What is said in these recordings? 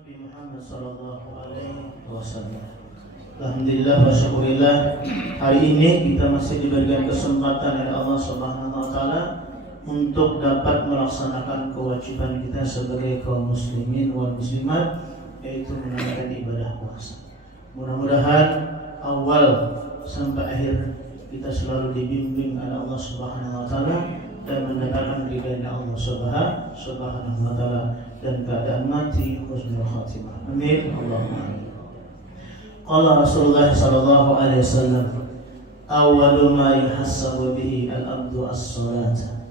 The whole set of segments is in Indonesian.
Nabi Muhammad sallallahu alaihi wasallam. Alhamdulillah wa syukurillah, hari ini kita masih diberikan kesempatan oleh Allah Subhanahu wa taala untuk dapat melaksanakan kewajiban kita sebagai kaum muslimin wal muslimat, yaitu menunaikan ibadah puasa. Mudah-mudahan awal sampai akhir kita selalu dibimbing oleh Allah Subhanahu wa taala dan mendapatkan ridha Allah Subhanahu wa taala dan keadaan mati husnul khatimah. Amin. Allahumma amin. Qala Rasulullah sallallahu alaihi wasallam, awwalu ma yuhassabu bihi al-abdu as-salata.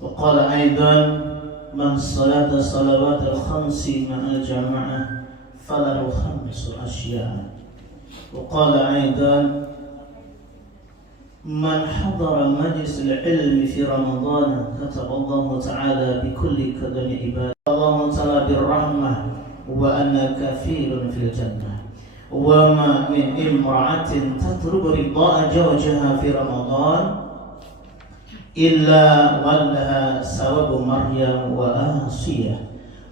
Wa qala aidan, man salata salawat al-khamsi ma'al jama'ah falahu khamsu asya'. Wa qala aidan, man hadara majlis al-ilmi fi Ramadan kataba Allah Ta'ala bi kulli qadami ibadah Allah Ta'ala birrahmah wa anna kafirun fil jannah wa ma min imra'atin tatlubu ridha zawjiha fi Ramadan illa wallaha sawabu Maryam wa Asiyah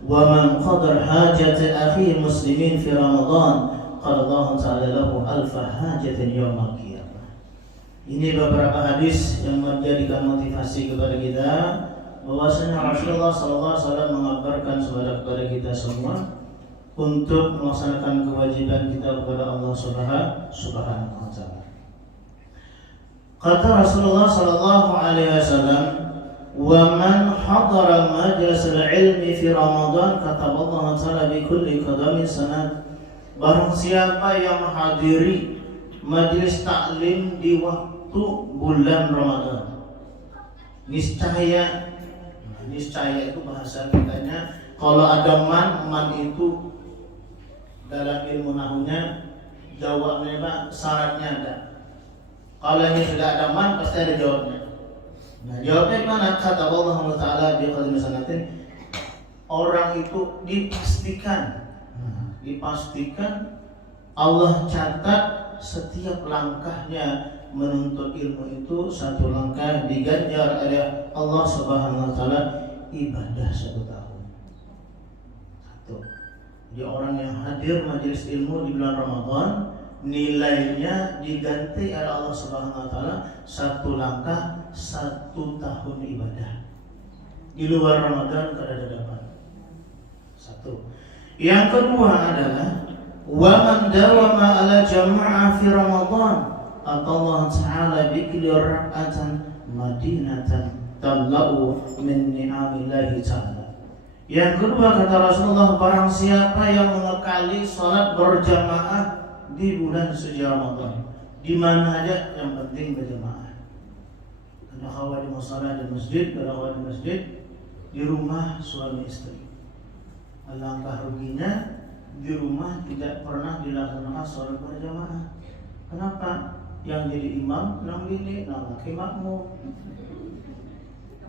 wa man qadar hajati akhi muslimin fi Ramadan qala Allah Ta'ala lahu alfa hajatin yawmal qiyamah. Ini beberapa hadis yang menjadikan motivasi kepada kita bahwasanya Rasulullah SAW mengabarkan kepada kita semua untuk melaksanakan kewajiban kita kepada Allah Subhanahu wa taala. Kata Rasulullah SAW, "Wa man hadara majlis al-ilmi fi Ramadan kataba Allah Ta'ala bi kulli qadamin sanad." Barang siapa yang menghadiri majlis taklim di waktu bulan Ramadan, niscaya itu bahasa kitanya. Kalau ada man itu dalam ilmu nahunya jawabnya Pak, syaratnya ada. Kalau ini sudah ada man pasti ada jawabnya. Nah, jawabnya mana? Kata Allah Ta'ala di qadami sanatin, orang itu dipastikan Allah catat setiap langkahnya menuntut ilmu itu satu langkah diganjar oleh Allah Subhanahu wa taala ibadah 1 tahun. Satu. Jadi orang yang hadir majelis ilmu di bulan Ramadan nilainya diganti oleh Allah Subhanahu wa taala 1 langkah 1 tahun ibadah. Di luar Ramadan tidak ada dapat. 1. Yang kedua adalah wa man dawama ala jama'ah fi Ramadan Allah Ta'ala bikli rak'atan madinatan tamla'u min ni'amillahi ta'ala. Yang kedua kata Rasulullah, barang siapa yang mengekali salat berjamaah di bulan suci Ramadan, di mana aja yang penting berjamaah. Ada khawat di musala di masjid, ada khawat di masjid, di rumah suami istri. Alangkah ruginya di rumah tidak pernah dilaksanakan salat berjamaah. Kenapa? Yang jadi imam nang bini, nang laki makmum.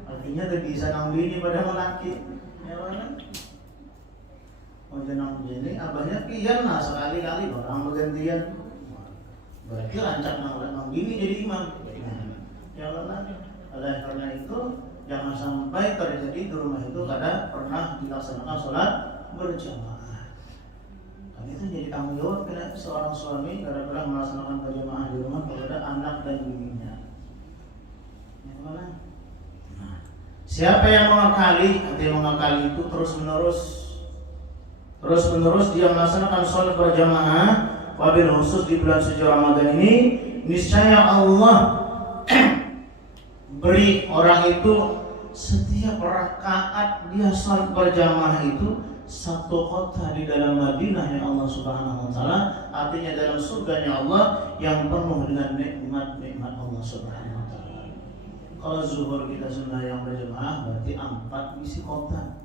Artinya tidak bisa nang bini pada laki. Ya mana? Oh nang bini, abahnya pian lah sekali-kali orang bergantian. Berarti rancak nang bini jadi imam. Ya mana? Oleh karena itu jangan sampai terjadi di rumah itu kadang pernah dilaksanakan sholat berjamaah. Itu jadi tanggung jawab seorang suami kadang-kadang melaksanakan berjamaah di rumah kepada anak dan bininya. Nah, siapa yang mengakali, artinya mengakali itu terus-menerus dia melaksanakan sholat berjamaah, wabil khusus di bulan suci Ramadan ini, niscaya Allah beri orang itu setiap rakaat dia sholat berjamaah itu 1 kota di dalam Madinah yang Allah Subhanahu wa taala, artinya dalam surganya Allah yang penuh dengan nikmat-nikmat Allah Subhanahu wa taala. Kalau zuhur kita sunnah yang berjamaah berarti 4 isi kota.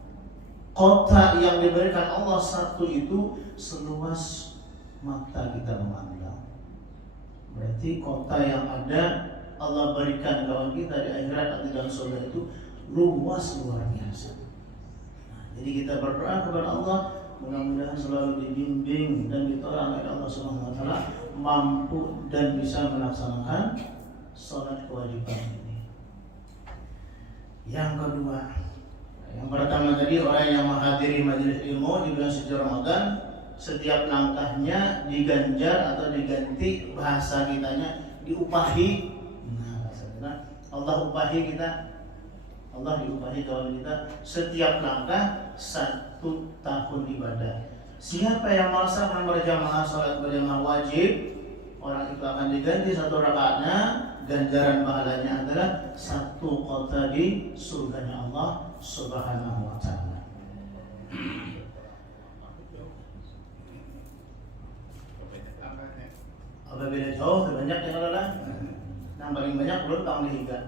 Kota yang diberikan Allah satu itu seluas mata kita memandang. Berarti kota yang ada Allah berikan kawan kita di akhirat atau dalam surga itu luas luar biasa. Jadi kita berdoa kepada Allah mudah-mudahan selalu dibimbing dan ditolong oleh Allah Subhanahu wa taala mampu dan bisa melaksanakan salat kewajiban ini. Yang kedua, Yang pertama tadi, orang yang menghadiri majelis ilmu di bulan suci Ramadan, setiap langkahnya diganjar atau diganti, bahasa kitanya diupahi. Nah, bahasa kita Allah upahi kita, Allah diupahi kawan kita setiap langkah 1 tahun ibadah. Siapa yang melaksanakan berjamaah salat berjamaah wajib, orang itu akan diganti 1 rakaatnya, ganjaran pahalanya adalah 1 kota di surganya Allah Subhanahu wa ta'ala. Apabila jauh, banyak yang adalah yang paling banyak ulun tahun dihiga.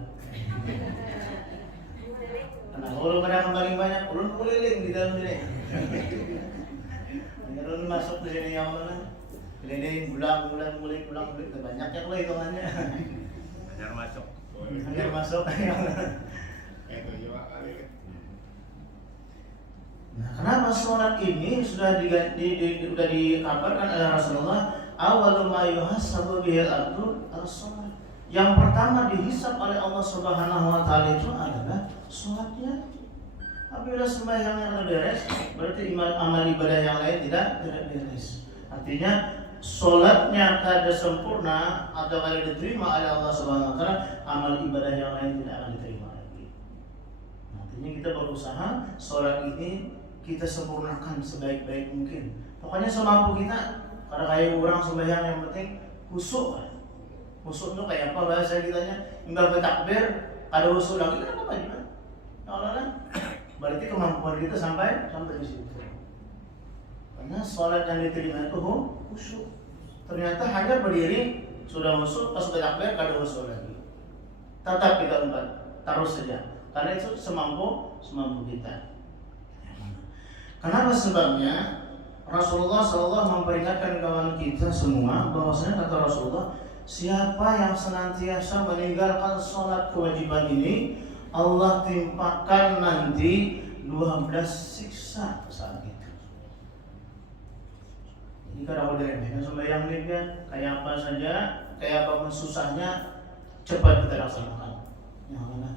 Nah, kalau pada yang paling banyak ulun keliling di dalam sini. Ulun masuk di sini yang mana? Keliling pulang banyak yang lah hitungannya. Hanyar masuk. Hanyar masuk. Nah, kenapa sholat ini sudah dikabarkan oleh Rasulullah, awwalu ma yuhasabu bihil abdu as-shalah. Yang pertama dihisab oleh Allah Subhanahu wa taala itu adalah sholatnya. Apabila sembahyangnya tidak beres, berarti amal ibadah yang lain tidak beres. Artinya sholatnya kada sempurna atau kada diterima oleh Allah Subhanahu wa taala, amal ibadah yang lain tidak akan diterima lagi. Artinya kita berusaha sholat ini kita sempurnakan sebaik-baik mungkin. Pokoknya semampu kita. Kada kayak orang sembahyang yang penting khusyuk. Khusyuk itu kayak apa bahasa kitanya? Imbang bertakbir kada khusyuk lagi, kenapa gimana? Ya Allah kan? Berarti kemampuan kita sampai di situ. Karena sholat yang diterima itu khusyuk. Ternyata hanya berdiri sudah khusyuk, pas bertakbir kada khusyuk lagi. Tetap kita umpat, terus saja. Karena itu semampu kita. Kenapa sebabnya? Rasulullah SAW memperingatkan kawan kita semua bahwasanya kata Rasulullah, siapa yang senantiasa meninggalkan sholat kewajiban ini, Allah timpakan nanti 12 siksa saat itu. Ini kalau diremehkan sembahyang ini kan, kayak apa saja, kayak apapun susahnya, cepat kita laksanakan. Yang mana?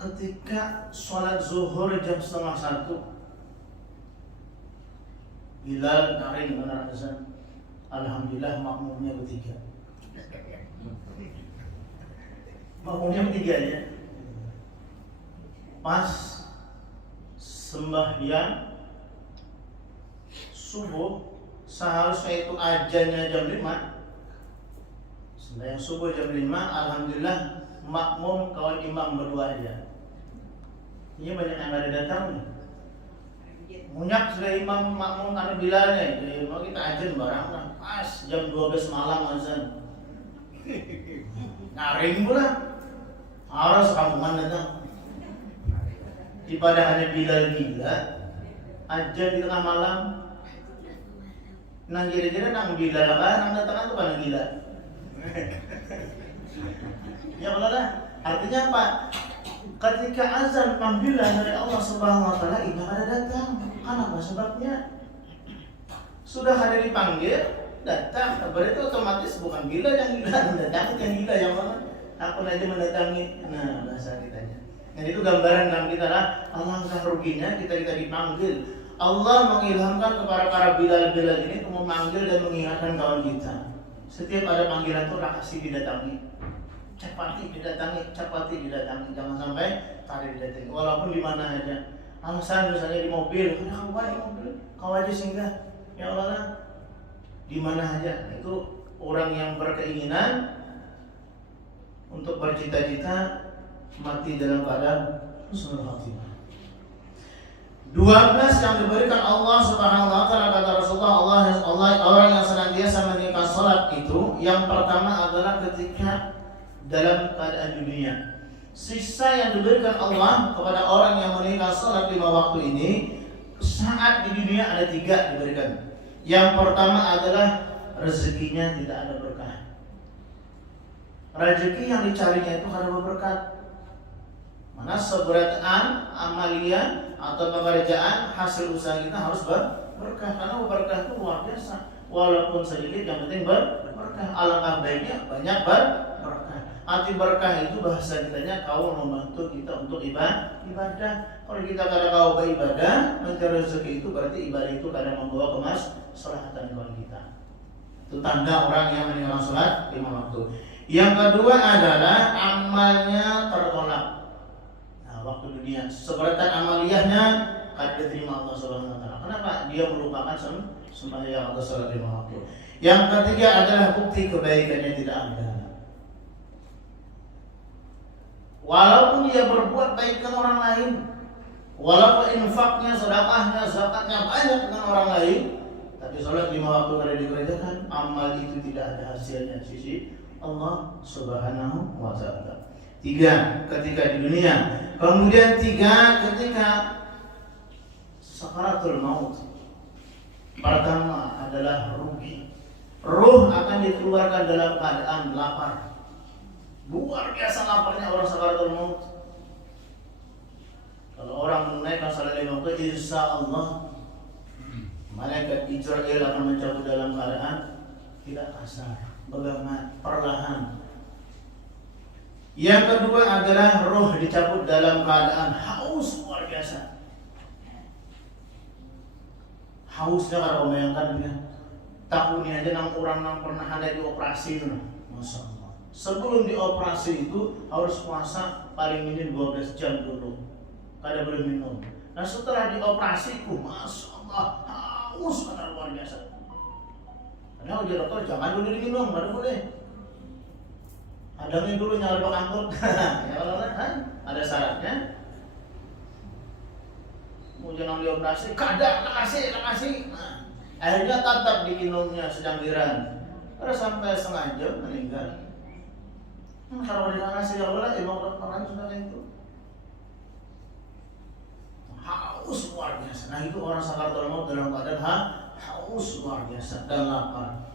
Ketika sholat zuhur jam 12:30, Bilal naring benar azan. Alhamdulillah makmumnya bertiga. Makmumnya bertiga ya. Pas sembahyang subuh, seharusnya itu ajannya jam 5. Sembahyang subuh jam 5, alhamdulillah makmum kawan imam berdua aja. Ini banyak yang ada datang nih. Munyak sudah imam makmum karena Bilalnya, jadi mau kita ajan barang lah. Pas jam 12 malam azan. Naring pula. Harus kampungan datang. Ibadah hanya Bilal gila. Ajan di tengah malam. Nang kira-kira nang Bilal kan, nang datang itu pada gila. Ya kalau lah, artinya apa? Ketika azan panggilan dari Allah Subhanahu wa taala ini ada datang. Kenapa sebabnya? Sudah ada dipanggil, datang. Berarti otomatis bukan gila yang gila, datang yang gila yang mana? Aku aja mendatangi. Nah, bahasa kitanya. Dan itu gambaran dalam kita lah. Alangkah ruginya kita dipanggil. Allah mengilhamkan kepada para Bilal ini untuk memanggil dan mengingatkan kawan kita. Setiap ada panggilan itu rakasi didatangi. Capati didatangi, jangan sampai tadi didatangi. Walaupun di mana aja. Alasan misalnya di mobil, kau baik mobil, kau aja singgah. Ya Allah lah, di mana aja. Itu orang yang berkeinginan untuk bercita-cita mati dalam keadaan husnul khatimah. 12 yang diberikan Allah Subhanahu wa taala kata Rasulullah, Allah orang yang senantiasa meninggalkan salat itu, yang pertama adalah ketika dalam keadaan dunia. Sisa yang diberikan Allah kepada orang yang meninggalkan salat 5 waktu ini, saat di dunia ada 3 diberikan. Yang pertama adalah rezekinya tidak ada berkah. Rezeki yang dicarinya itu ada berkat. Mana seberatkan amalia atau pekerjaan hasil usaha kita harus berkah, karena berkah itu luar biasa. Walaupun sedikit yang penting berkah. berkah. Alangkah baiknya banyak berkah. Arti berkah itu bahasa kitanya kau membantu kita untuk ibadah. Kalau kita kadang kau beribadah, mencari rezeki itu berarti ibadah itu kadang membawa kemaslahatan kawan kita. Itu tanda orang yang meninggalkan sholat 5 waktu. Yang kedua adalah amalnya tertolak. Nah, waktu dunia seberatan amaliyahnya akan diterima Allah Subhanahu wa taala. Kenapa? Dia melupakan sembahyang atau sholat 5 waktu. Yang ketiga adalah bukti kebaikannya tidak ada. Walaupun dia berbuat baik dengan orang lain, walaupun infaknya, sedekahnya, zakatnya banyak dengan orang lain, tapi sholat 5 waktu kada dikerjakan, amal itu tidak ada hasilnya di sisi Allah Subhanahu wa taala. 3, ketika di dunia. Kemudian 3, ketika sakaratul maut. Pertama adalah rugi. Ruh akan dikeluarkan dalam keadaan lapar. Luar biasa laparnya orang sakaratul maut. Kalau orang menunaikan salat 5 waktu, insya Allah malaikat Israel akan mencabut dalam keadaan tidak kasar, bagaimana perlahan. Yang kedua adalah roh dicabut dalam keadaan haus luar biasa. Hausnya kalau bayangkan ya, tahun ini aja 6 orang yang pernah ada di operasi itu, masya Allah. Sebelum dioperasi itu harus puasa paling minim 12 jam dulu, kada boleh minum. Nah setelah dioperasi itu, masya Allah, haus karena luar biasa. Padahal dia dokter jangan dulu diminum, kada boleh. Adanya dulu nyala dok angkut, ya kan? Ada syaratnya. Mau jangan dioperasi, kada, kasih. Nah, akhirnya tetap diminumnya sedang diran. Terus sampai setengah jam meninggal. Kalau dikasih ya Allah, emang orang sudah itu haus luar biasa. Nah itu orang sakaratul maut dalam keadaan haus luar biasa dan lapar.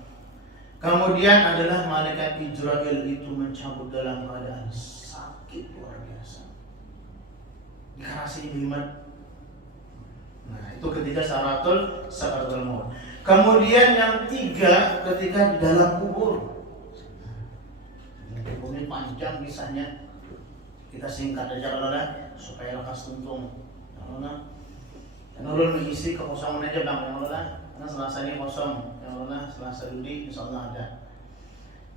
Kemudian adalah malaikat Israel itu mencabut dalam keadaan sakit luar biasa. Dikasih jimat. Nah itu ketika sakaratul maut. Kemudian yang 3 ketika di dalam kubur. Ini panjang kisahnya, kita singkat aja kalau supaya lekas tuntung. Kalau ulun mengisi kekosongan aja bang, yang karena Selasa ini kosong, yang Selasa Ludi insya Allah ada.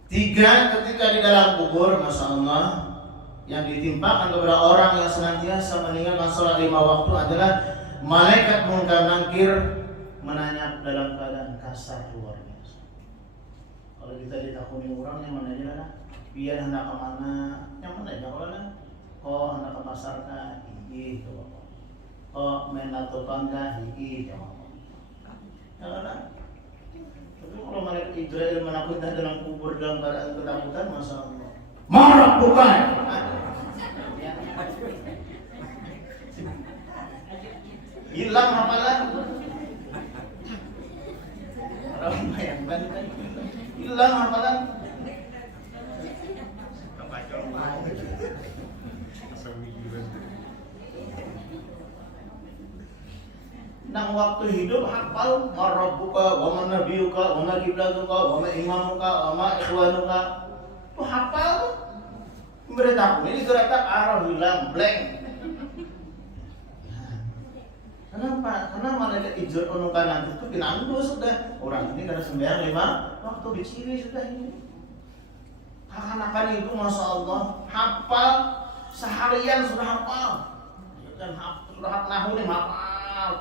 3 ketika di dalam kubur, masya Allah, yang ditimpakan kepada orang yang senantiasa meninggalkan sholat 5 waktu adalah malaikat Munkar Nakir menanya dalam keadaan kasar luar biasa. Kalau kita ditakuni orang yang mana aja biar hendak kemana, yang mana aja kalau oh hendak ke pasar kah, gitu. Oh main latopan kah, gitu. Tapi kalau malaikat Israel menakutkan dalam kubur dalam keadaan ketakutan, masya Allah. Marah bukan. Hilang hafalan. Orang bayangkan hilang hafalan. Nang waktu hidup hafal marabbuka wa man nabiyuka wa ma qiblatuka wa ma imamuka wa ma ikhwanuka. Itu hafal. Beritahu ini gerakan arah hilang blank. Kenapa? Karena malaikat Israel menungkan itu pinangdu sudah. Orang ini karena sembahyang 5 waktu diciri sudah ini. Akan-akan itu masya Allah hafal seharian sudah hafal. Dan sudah hafal nih hafal.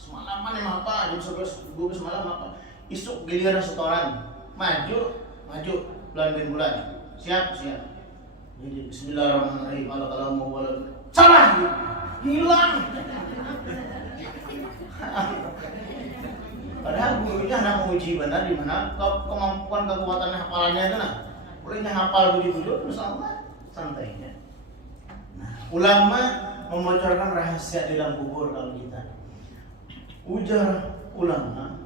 Semalaman nih hafal jam 11 12 malam hafal. Isuk giliran setoran. Maju bulan. Siap. Jadi bismillahirrahmanirrahim. Kalau mau salah hilang. Padahal gurunya hendak menguji benar di mana kemampuan kekuatan hafalannya itu nah. Bolehnya hafal begitu insya santainya. Nah, ulama membocorkan rahasia di dalam kubur kalau kita. Ujar ulama,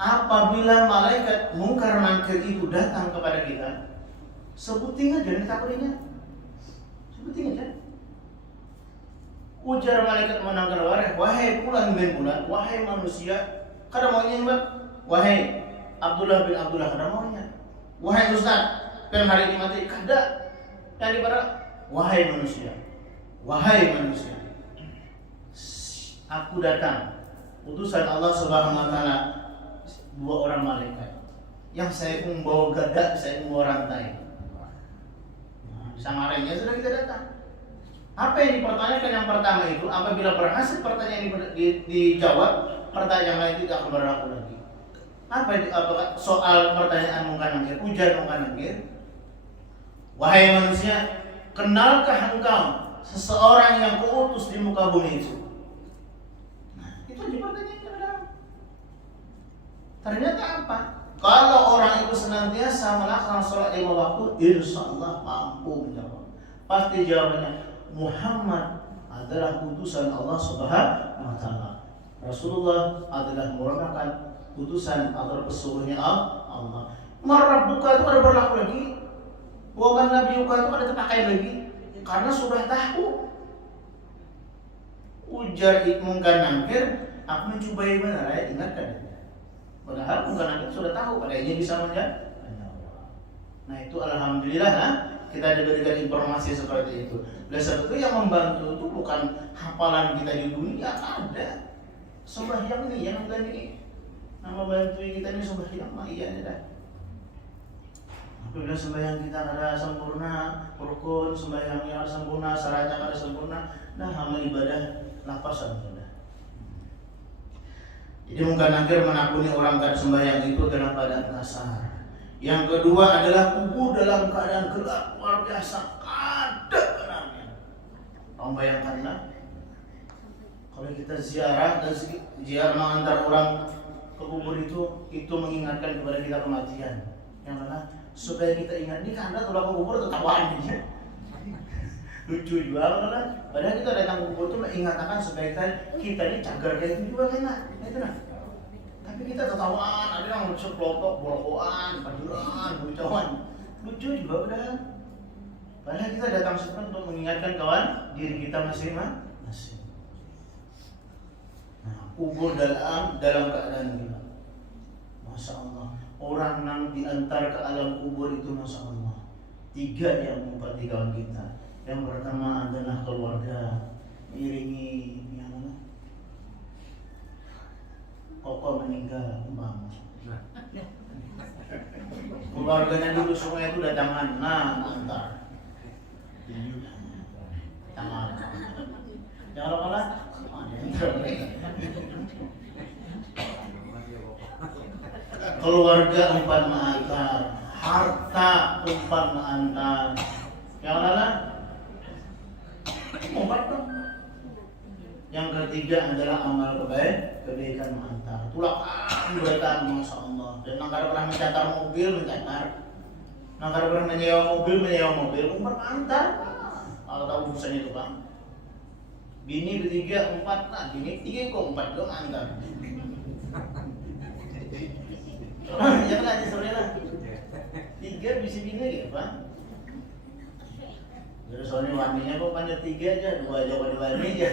apabila malaikat Munkar Nakir itu datang kepada kita, sebutin aja nih takutnya. Sebutin aja. Ujar malaikat Munkar, wahai bulan, wahai manusia, kada mau nyembah, wahai Abdullah bin Abdullah kada maunya. Wahai Ustaz, pengen hari ini mati kada. Yang daripada wahai manusia. Aku datang utusan Allah Subhanahu wa taala 2 orang malaikat. Yang saya membawa gada, saya membawa rantai. Sama lainnya sudah kita datang. Apa yang dipertanyakan yang pertama itu, apabila berhasil pertanyaan dijawab, pertanyaan yang lain tidak akan berlaku lagi. Apakah soal pertanyaan mungkin nakir, ujar mungkin nakir? Wahai manusia, kenalkah engkau seseorang yang kuutus di muka bumi itu? Nah, itu aja pertanyaannya. Ternyata apa? Kalau orang itu senantiasa melaksanakan sholat 5 waktu, insya Allah mampu menjawab. Pasti jawabannya, Muhammad adalah utusan Allah Subhanahu wa taala. Rasulullah adalah merupakan utusan atau pesuruhnya Allah. Marabbuka itu ada berlaku lagi. Wa man nabiyuka itu ada terpakai lagi. Karena sudah tahu. Ujar mungkin nakir, aku mencobai benar ya, ingatkan. Padahal mungkin nakir sudah tahu, padanya bisa menjawab. Nah itu alhamdulillah kita diberikan informasi seperti itu. Oleh sebab itu yang membantu itu bukan hafalan kita di dunia, ada. Sembahyang nih yang tadi nama bantu kita ini sembahyang mah iya dah. Apabila sembahyang kita ada sempurna, rukun sembahyangnya ada sempurna, syaratnya ada sempurna, nah amal ibadah lapasan sudah. Jadi mungkin nakir menakuni orang tak sembahyang itu dalam keadaan kasar. Yang kedua adalah kubur dalam keadaan gelap luar biasa, ada benarnya. Kamu bayangkanlah kalau kita ziarah dan ziarah mengantar orang ke kubur itu mengingatkan kepada kita kematian. Yang mana supaya kita ingat ini kan anda kalau ke kubur tertawaan aja. Lucu juga kan? Padahal kita datang ke kubur itu mengingatkan supaya kita ini cagar kayak itu juga kan? Itu nah. Tapi kita tertawaan, ada yang lucu kelompok, borokoan, paduran, bucawan. Lucu juga udah. Padahal kita datang sebenarnya untuk mengingatkan kawan diri kita masing-masing. Nah, kubur dalam keadaan gila. Masya Allah. Orang yang diantar ke alam kubur itu Masya Allah 3 yang mengupati kawan kita. Yang pertama adalah keluarga iringi yang mana? Koko meninggal umpama. Keluarganya dulu semua itu datangan, antar. Tangan. Jangan lupa keluarga 4 mengantar, harta 4 mengantar. Yang lain 4 dong. Yang ketiga adalah amal kebaikan mengantar. Tulakan kebaikan Masya Allah. Dan nangkar pernah mencatar mobil, nangkar pernah menyewa mobil, umpat mengantar. Kalau tahu urusan itu Bang. Bini bertiga 4, nah bini 3 kok 4 dong antar. Ya kan aja saudara. 3 bisa bini ya Bang. Jadi soalnya waninya kok hanya 3 aja, 2 aja pada wani aja.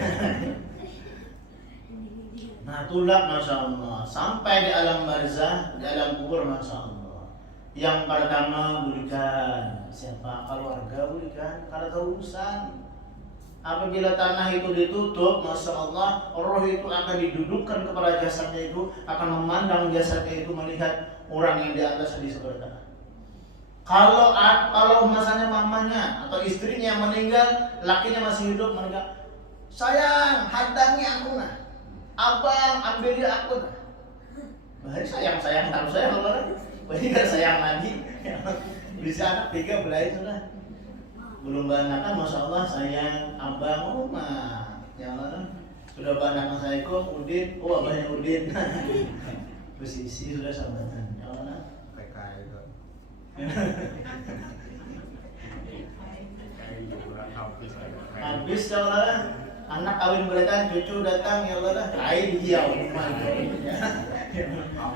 Nah tulak Masya Allah. Sampai di alam barzah, di alam kubur Masya Allah. Yang pertama berikan siapa? Keluarga berikan, karena tahu urusan. Apabila tanah itu ditutup, Masya Allah, roh itu akan didudukkan kepada jasadnya itu, akan memandang jasadnya itu, melihat orang yang di atas di sebelah tanah. Kalau masanya mamanya atau istrinya yang meninggal, lakinya masih hidup meninggal, sayang, hadangi aku nah, abang ambil dia aku nah. Bahaya sayang taruh saya kalau bahaya kan sayang lagi. Bisa anak 3 belain sudah. Belum banakan Masya Allah sayang abang rumah. Yang lain sudah banakan saya kok Udin, abahnya Udin. Posisi sudah sambatan. Yang mana? PKI itu. Habis kalau lah anak kawin berataan, cucu datang ya Allah kain hijau rumah.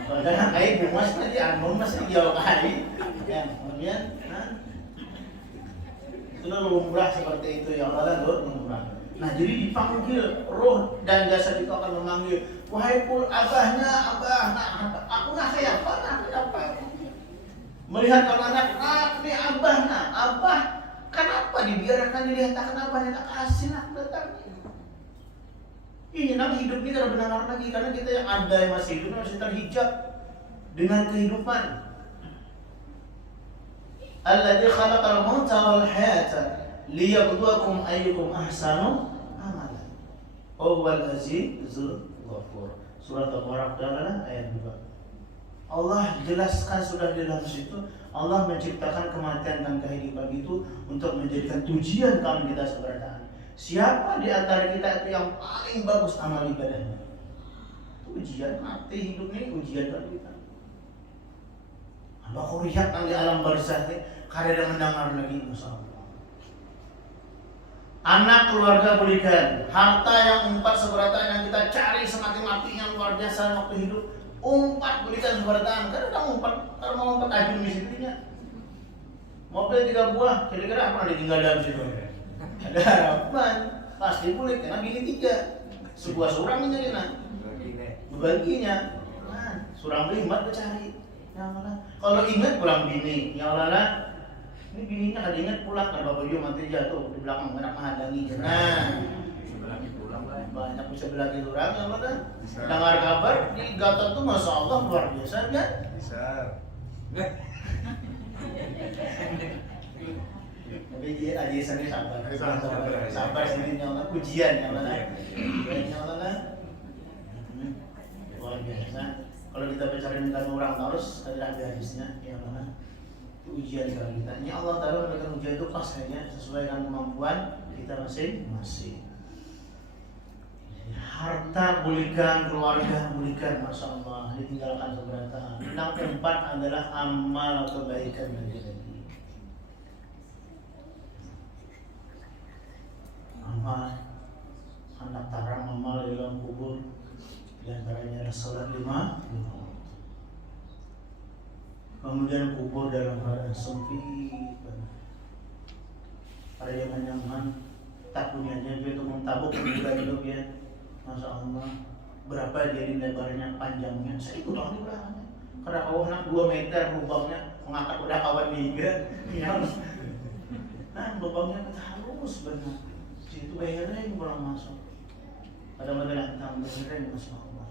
Padahal kain bumas tadi anu mas hijau kain. Ya, kemudian itulah lumrah seperti itu ya Allah lumrah. Nah, jadi dipanggil, roh dan jasad itu akan memanggil, wahai abahnya, abah, nah, aku nak saya apa, nah, kenapa? Melihat anak, ini abah, nah, abah, kenapa dibiarkan dilihatkan abahnya, tak kasih nak datang. Ini nanti hidup kita benar lagi, karena kita yang ada yang masih hidup masih terhijab dengan kehidupan. Alladzi khalaqal mauta wal hayata liyabluwakum ayyukum ahsanu amala. Huwal azizul ghafur. Surat Al-Baqarah ayat 2. Allah jelaskan sudah di dalam situ, Allah menciptakan kematian dan kehidupan itu untuk menjadikan tujuan kaum kita sebertaan. Siapa di antara kita itu yang paling bagus amal ibadahnya? Itu ujian, mati hidup ini ujian bagi kita. Apa kau lihat di alam barzah ini, karena mendengar lagi, Masya Allah. Anak, keluarga berikan, harta yang umpat seberatan yang kita cari semati-matinya luar biasa waktu hidup, umpat berikan seberatan. Karena kita umpat, kalau mau umpat ajun di situnya. Mobil 3 buah, kira-kira apa ditinggal dalam situ? Ada harapan, pasti boleh, karena bini 3. Sebuah surang ini kena bebaginya. Nah, surang 5 dicari. Ya Allah. Kalau ingat pulang bini, ya Allah, ini bininya kada ingat pulang, kan bapak dia mati jatuh di belakang enak menghadangi. Nah, banyak bisa belagi orang, ya Allah. Dengar kabar di Gatot tuh Masya Allah luar biasa kan? Besar. Tapi dia aja sana sabar sini nyawa ujian nyawa luar biasa. Kalau kita bicara dengan orang terus ada habisnya ya mana itu ujian bagi kita. Ini Allah Taala memberikan ujian itu pas hanya sesuai dengan kemampuan kita masing-masing. Harta bulikan, keluarga bulikan, Masya Allah, ditinggalkan seberatan. Yang keempat adalah amal kebaikan bagi kita. Amal, anak tarang amal di dalam kubur, di antaranya adalah salat 5 waktu. Kemudian kubur dalam keadaan sempit. Ada yang menyaman, tak punya jalan untuk mentabuk kemudian hidup ya. Masya Allah, berapa jadi lebarnya, panjangnya, saya ikut orang di belakangnya. Karena kawanan 2 meter lubangnya, mengangkat udah kawan 3. Ya, nah lubangnya halus benar. Itu bayarnya kurang masuk. Pada masalah tentang bayarnya Masya Allah.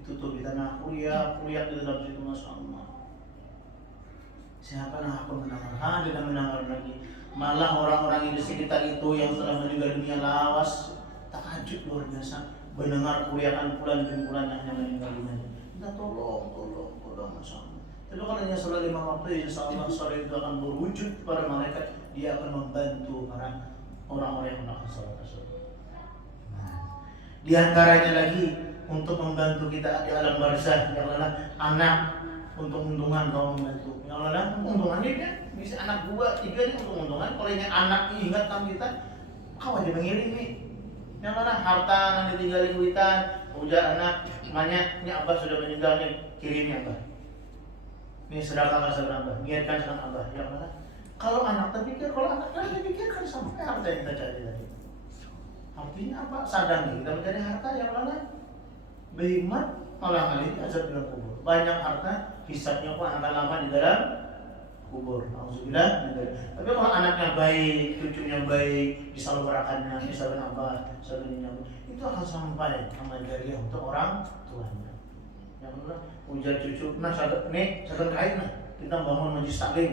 Itu tuh di tanah kuliah di dalam situ Masya Allah. Siapa yang aku mendengar? Tidak mendengar lagi. Malah orang-orang yang di sekitar itu yang telah meninggal dunia lawas takjub luar biasa mendengar kuliahan bulan dan bulan yang meninggal dunia. Kita tolong Masya Allah. Tapi kalau hanya sholat 5 waktu, insya Allah sholat itu akan berwujud pada malaikat. Dia akan membantu para orang-orang yang melakukan sholat tersebut. Nah, di antaranya lagi untuk membantu kita di alam barzah, yang adalah anak untuk untungan kalau membantu. Yang adalah untungannya kan bisa anak 2, 3 ini untuk untungan. Kalau ini anak ingatkan kita, kau aja mengirim nih. Yang adalah harta yang ditinggalin duitan, ujar anak, namanya ini abah sudah meninggal nih, kirimnya abah. Ini sedekah abah, niatkan sedekah abah. Yang adalah kalau anak terpikir, kalau anak lain dipikirkan sampai harta yang kita cari tadi. Artinya apa? Sadar nih, kita mencari harta yang mana? Behimat malah kali ini azab dalam kubur. Banyak harta, hisabnya pun akan lama di dalam kubur. Alhamdulillah. Tapi kalau anaknya baik, cucunya baik, disalurkannya, misalnya apa, misalnya itu akan sampai amal jariah untuk orang tuanya. Yang kedua, ujar cucu, nah nih sadar kain nah, kita bangun majlis taklim.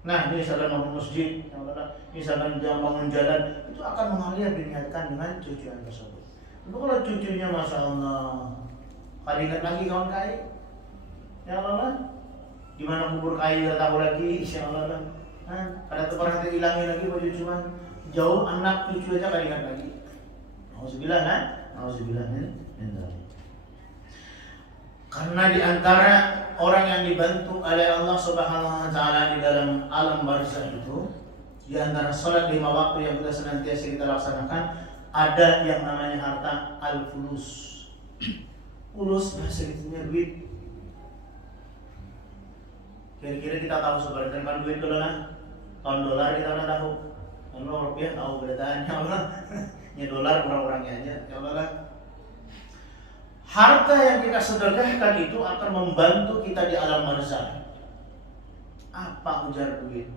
Nah, ini misalkan bangun masjid, misalkan bangun jalan, itu akan mengalir diniatkan dengan cucuan tersebut. Tapi kalau cucunya Masya Allah, kali ingat lagi kawan kai, ya Allah, di mana kubur kai tidak tahu lagi, insya Allah. Nah, ada tempat nanti hilangin lagi baju cuman jauh anak cucu aja kali ingat lagi. Alhamdulillah, nah, alhamdulillah ini. Karena di antara orang yang dibantu oleh Allah Subhanahu wa taala di dalam alam barzah itu, di antara salat 5 waktu yang kita senantiasa kita laksanakan, ada yang namanya harta al-fulus. Fulus bahasa Inggrisnya duit. Kira-kira kita tahu sebenarnya kan duit dolar. Tahun dolar kita udah tahu. Kalau rupiah tahu bedaannya Allah, ya dolar orang-orangnya aja. Ya Allah, harta yang kita sedekahkan itu akan membantu kita di alam barzakh. Apa ujar duit?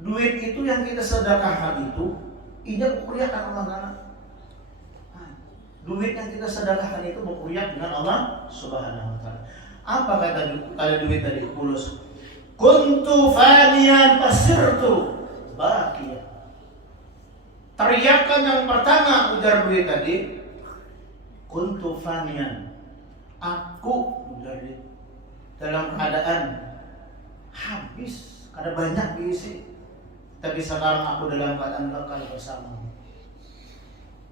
Duit itu yang kita sedekahkan itu, ia berkuliah dengan Allah Taala. Duit yang kita sedekahkan itu berkuliah dengan Allah Subhanahu Wa Taala. Apa kata duit tadi? Kulus. Kuntu faniyan pasirtu baqiyah. Teriakan yang pertama ujar duit tadi, kuntu faniyan, aku ujar duit dalam keadaan habis, karena banyak diisi, tapi sekarang aku dalam keadaan kekal bersamamu.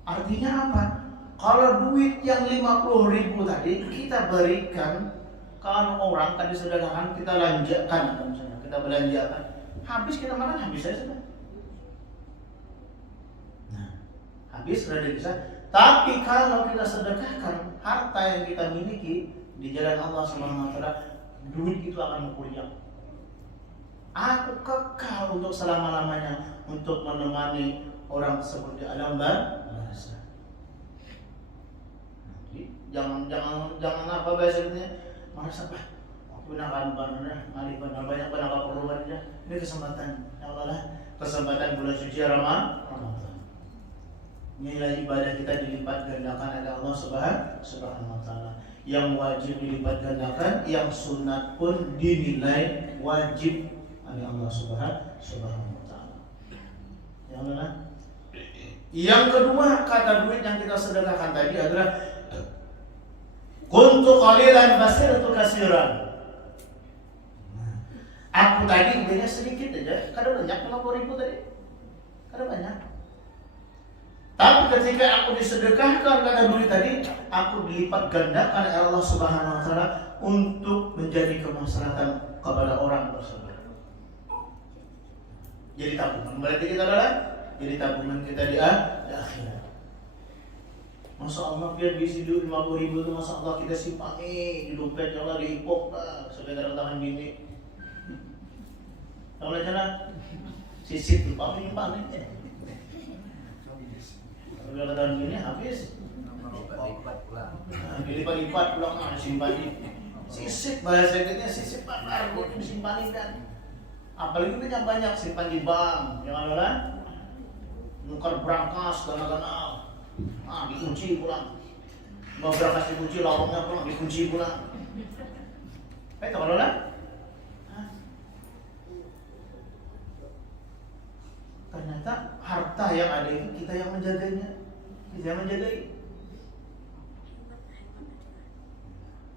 Artinya apa? Kalau duit yang 50.000 tadi kita berikan ke orang tadi sedekahkan, kita lanjakan, misalnya kita belanjakan, habis kita makan habis saja sudah. Habis sudah bisa. Tapi kalau kita sedekahkan harta yang kita miliki di jalan Allah Subhanahu Wa Taala, duit itu akan berkuliah. Aku kekal untuk selama-lamanya untuk menemani orang tersebut di alam barzakh. Jangan apa biasanya merasa aku nak banyak banyak keperluan aja. Ini kesempatan, ya Allah, kesempatan bulan suci Ramadan. Nilai ibadah kita dilipat gandakan oleh Allah Subhanahu Wa Taala. Yang wajib dilipat gandakan, yang sunat pun dinilai wajib oleh Allah Subhanahu Wa Taala. Yang mana? Yang kedua, kata duit yang kita sedekahkan tadi adalah kuntu qalilan fasirtu katsiran. Aku tadi uangnya sedikit aja, kadang banyak 50.000 tadi. Kadang banyak. Tapi ketika aku disedekahkan kata duit tadi, aku dilipat gandakan oleh Allah Subhanahu Wa Taala untuk menjadi kemaslahatan kepada orang tersebut. Jadi tabungan berarti kita adalah jadi tabungan kita di akhirat. Masya Allah biar diisi dulu 50.000 itu, masya Allah kita simpan di dompet, ya Allah diipok lah supaya kadang tangan bini. Tahu aja sisip lupa menyimpan nih. Kalau tahun ini habis, dilipat-lipat pulang simpan di sisip, bahasa kita sisip bakar buat disimpan kan. Apalagi kita yang banyak simpan di bank, yang ada nukar berangkas gana-gana, dikunci pulang. Mau berangkas dikunci, lawangnya pulang dikunci pulang. Itu kalau lah. Ternyata harta yang ada itu kita yang menjaganya, kita yang menjagai.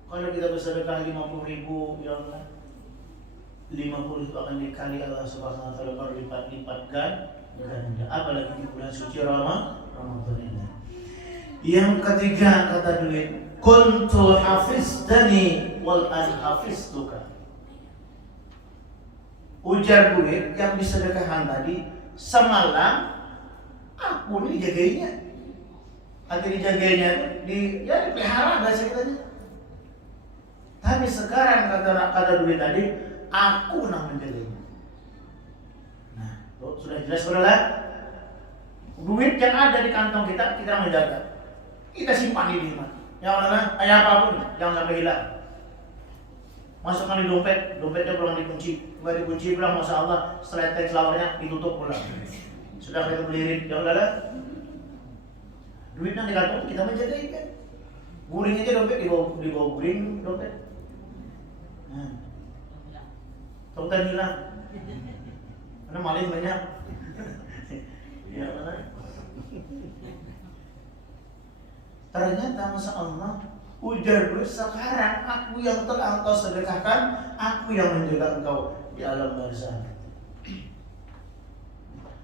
Kalau kita bersedekah 50.000, ya Allah, 50 itu akan dikali Allah Subhanahu Wa Taala berlipat-lipatkan ganda. Apalagi di bulan suci Ramadan ini. Yang ketiga kata duit, kuntu hafiztani wal an hafiztuka. Ujar duit yang disedekahkan tadi, semalam aku ini jagainya. Arti dijagainya dipelihara bahasa kitanya. Tapi sekarang kata duit tadi, aku nak menjagainya. Nah, sudah jelas saudara. Duit yang ada di kantong kita menjaga. Kita simpan di rumah. Yang mana ayah apapun jangan sampai hilang. Masukkan di dompetnya pulang dikunci. Nggak dikunci pulang, masya Allah, setelah selawarnya ditutup pulang. Sudah kita belirin, jangan ada. Duitnya di kantong kita menjaga ikan. Guring aja dompet, dibawa guring dompet. Nah, tautan hilang. Karena maling banyak. Ya mana? Ternyata masya Allah, ujar duit sekarang aku yang telah engkau sedekahkan, aku yang menjaga engkau di alam barzakh.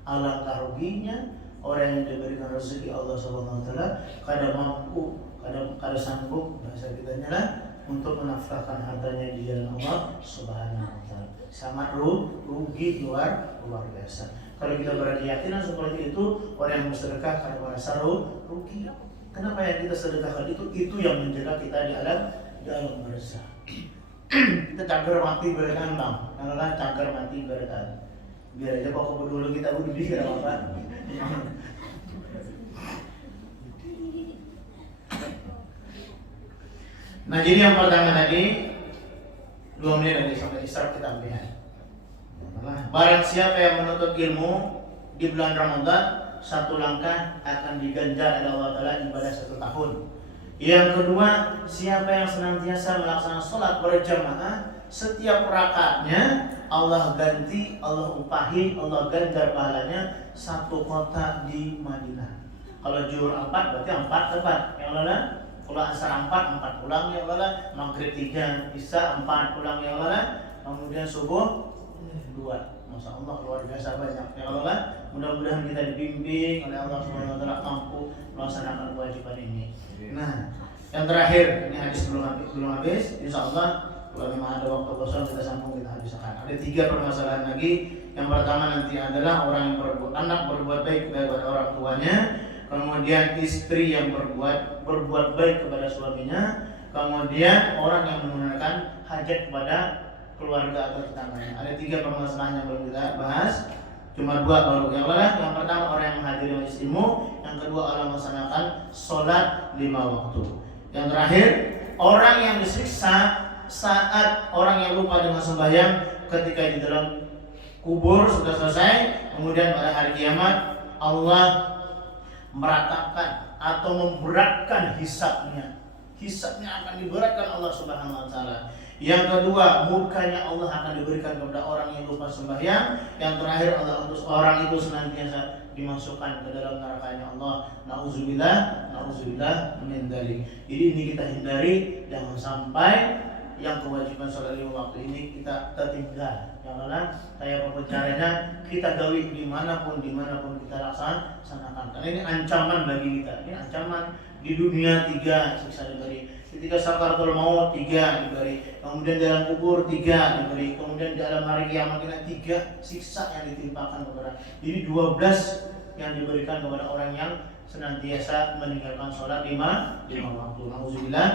Alangkah ruginya orang yang diberikan rezeki Allah Subhanahu Wa Taala kadang mampu, kadang sanggup bahasa kitanya lah untuk menafkahkan hartanya di jalan Allah Subhanahu Wa Taala. Sangat rugi luar biasa. Kalau kita berkeyakinan seperti itu, orang yang bersedekah karena merasa rugi. Kenapa yang kita sedekahkan itu yang menjaga kita di alam barzakh. Kita cagar mati beratan bang, karena cagar mati beratan. Biar aja kok kebun dulu kita udah bisa apa. Nah jadi yang pertama tadi 2 menit lagi sampai isyarat kita ambil. Barang siapa yang menuntut ilmu di bulan Ramadan, 1 langkah akan diganjar oleh Allah Ta'ala ibadah 1 tahun. Yang kedua, siapa yang senantiasa melaksanakan sholat berjamaah, setiap rakaatnya Allah ganti, Allah upahi, Allah ganjar pahalanya 1 kota di Madinah. Kalau zuhur 4 berarti 4 tepat. Yang lain, kalau asar 4 pulang yang lain, maghrib 3, isya 4 pulang yang lain, kemudian subuh 2. Masya Allah luar biasa banyak. Ya Allah, mudah-mudahan kita dibimbing oleh Allah Subhanahu Wa Taala mampu melaksanakan kewajiban ini. Nah, yang terakhir ini hadis belum habis. Insya Allah kalau memang ada waktu kosong kita sambung, kita habiskan. Ada 3 permasalahan lagi. Yang pertama nanti adalah orang yang anak berbuat baik kepada orang tuanya, kemudian istri yang berbuat baik kepada suaminya, kemudian orang yang menunaikan hajat kepada keluarga atau tetangganya. Ada 3 permasalahan yang belum kita bahas. Cuma 2 baru. Yang pertama orang yang menghadiri majelis ilmu, yang kedua orang melaksanakan sholat 5 waktu. Yang terakhir orang yang disiksa saat orang yang lupa dengan sembahyang ketika di dalam kubur sudah selesai, kemudian pada hari kiamat Allah meratakan atau memberatkan hisabnya. Hisabnya akan diberatkan Allah Subhanahu Wa Taala. Yang kedua, mukanya Allah akan diberikan kepada orang yang lupa sembahyang. Yang terakhir, Allah untuk orang itu senantiasa dimasukkan ke dalam nerakanya Allah. Nauzubillah min dzalik. Jadi ini kita hindari, jangan sampai yang kewajiban sholat 5 waktu ini kita tertinggal. Janganlah kayak apapun caranya kita gawi dimanapun kita laksanakan. Karena ini ancaman bagi kita. Ini ancaman di dunia 3 siksa diberi. Ketika sakaratul maut 3 diberi, kemudian dalam kubur 3 diberi, kemudian dalam hari kiamat 3 siksa yang ditimpakan kepada. Jadi 12 yang diberikan kepada orang yang senantiasa meninggalkan sholat 5 waktu. Nauzubillah,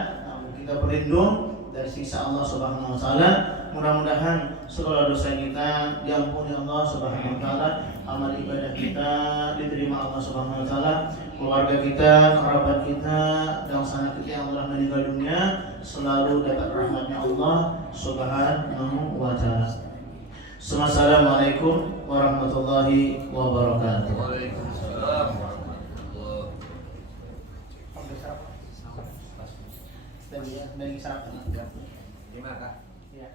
kita berlindung dari siksa Allah Subhanahu Wa Taala. Mudah-mudahan segala dosa kita diampuni Allah Subhanahu Wa Taala, amal ibadah kita diterima Allah Subhanahu Wa Taala, keluarga kita, kerabat kita, dan sanak kita yang telah meninggal dunia selalu dapat rahmatnya Allah Subhanahu Wa Taala. Assalamualaikum warahmatullahi wabarakatuh. Waalaikumsalam. Dari sarap. Gimana, Kak? Ya.